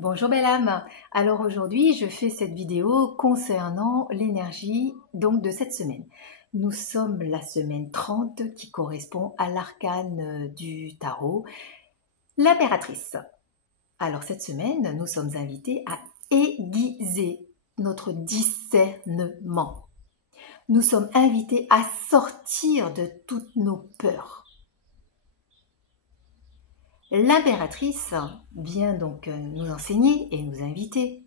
Bonjour belle âme. Alors aujourd'hui, je fais cette vidéo concernant l'énergie donc de cette semaine. Nous sommes la semaine 30 qui correspond à l'arcane du tarot, l'impératrice. Alors cette semaine, nous sommes invités à aiguiser notre discernement. Nous sommes invités à sortir de toutes nos peurs. L'impératrice vient donc nous enseigner et nous inviter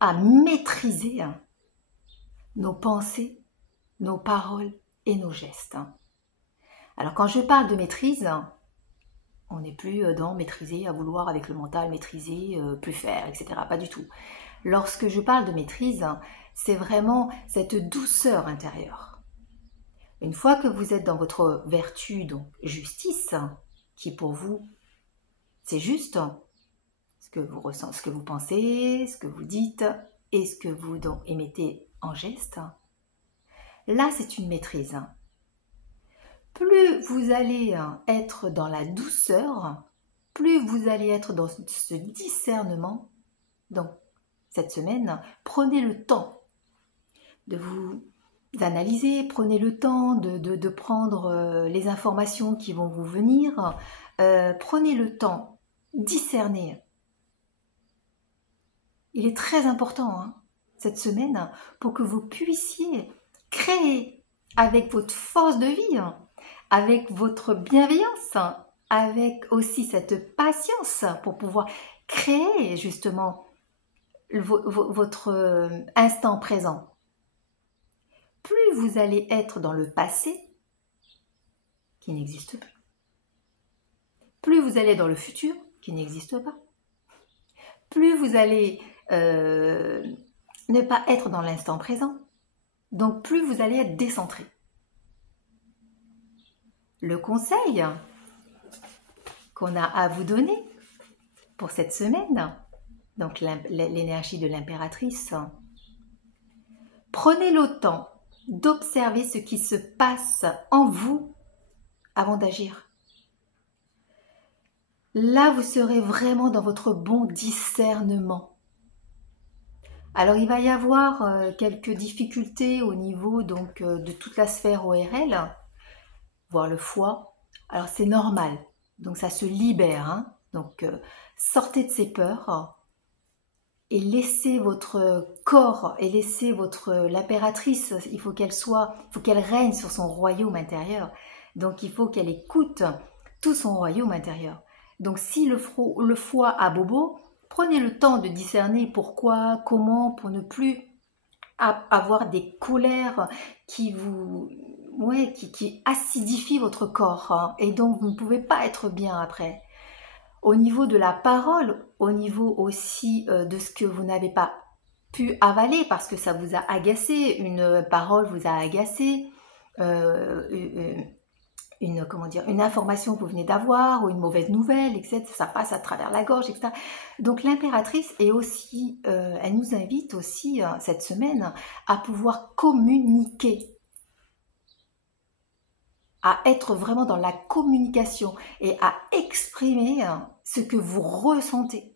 à maîtriser nos pensées, nos paroles et nos gestes. Alors quand je parle de maîtrise, on n'est plus dans maîtriser, à vouloir avec le mental maîtriser, plus faire, etc. Pas du tout. Lorsque je parle de maîtrise, c'est vraiment cette douceur intérieure. Une fois que vous êtes dans votre vertu, donc justice, qui pour vous, c'est juste ce que vous ressentez, ce que vous pensez, ce que vous dites et ce que vous donc émettez en geste. Là, c'est une maîtrise. Plus vous allez être dans la douceur, plus vous allez être dans ce discernement. Donc, cette semaine, prenez le temps de vous analyser, prenez le temps de prendre les informations qui vont vous venir, prenez le temps, discerner. Il est très important cette semaine pour que vous puissiez créer avec votre force de vie, avec votre bienveillance, avec aussi cette patience pour pouvoir créer justement votre instant présent. Plus vous allez être dans le passé, qui n'existe plus, plus vous allez dans le futur, qui n'existe pas, plus vous allez ne pas être dans l'instant présent, donc plus vous allez être décentré. Le conseil qu'on a à vous donner pour cette semaine, donc l'énergie de l'impératrice, prenez le temps d'observer ce qui se passe en vous avant d'agir. Là, vous serez vraiment dans votre bon discernement. Alors, il va y avoir quelques difficultés au niveau donc de toute la sphère ORL, voire le foie. Alors, c'est normal. Donc, ça se libère. Donc, sortez de ces peurs et laissez votre corps et laissez l'impératrice. Il faut qu'elle règne sur son royaume intérieur. Donc, il faut qu'elle écoute tout son royaume intérieur. Donc, si le foie a bobo, prenez le temps de discerner pourquoi, comment, pour ne plus avoir des colères qui acidifient votre corps. Et donc, vous ne pouvez pas être bien après. Au niveau de la parole, au niveau aussi de ce que vous n'avez pas pu avaler parce que ça vous a agacé, une parole vous a agacé, une information que vous venez d'avoir ou une mauvaise nouvelle, etc. Ça passe à travers la gorge, etc. Donc l'impératrice est aussi, elle nous invite aussi cette semaine à pouvoir communiquer, à être vraiment dans la communication et à exprimer ce que vous ressentez.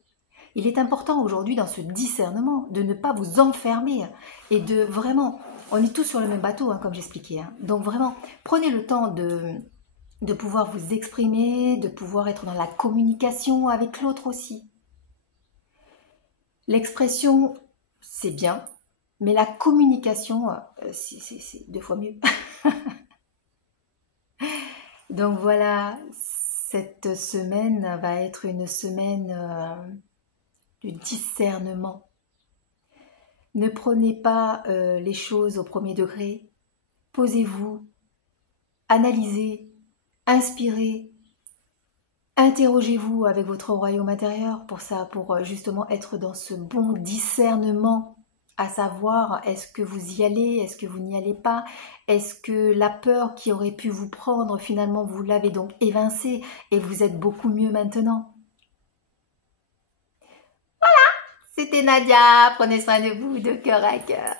Il est important aujourd'hui dans ce discernement de ne pas vous enfermer et de vraiment, on est tous sur le même bateau comme j'expliquais. Donc vraiment, prenez le temps de pouvoir vous exprimer, de pouvoir être dans la communication avec l'autre aussi. L'expression, c'est bien, mais la communication, c'est 2 fois mieux. Donc voilà, cette semaine va être une semaine de discernement. Ne prenez pas les choses au premier degré. Posez-vous, analysez, inspirez, interrogez-vous avec votre royaume intérieur pour justement être dans ce bon discernement. À savoir, est-ce que vous y allez, est-ce que vous n'y allez pas, est-ce que la peur qui aurait pu vous prendre, finalement vous l'avez donc évincée et vous êtes beaucoup mieux maintenant. Voilà, c'était Nadia, prenez soin de vous de cœur à cœur.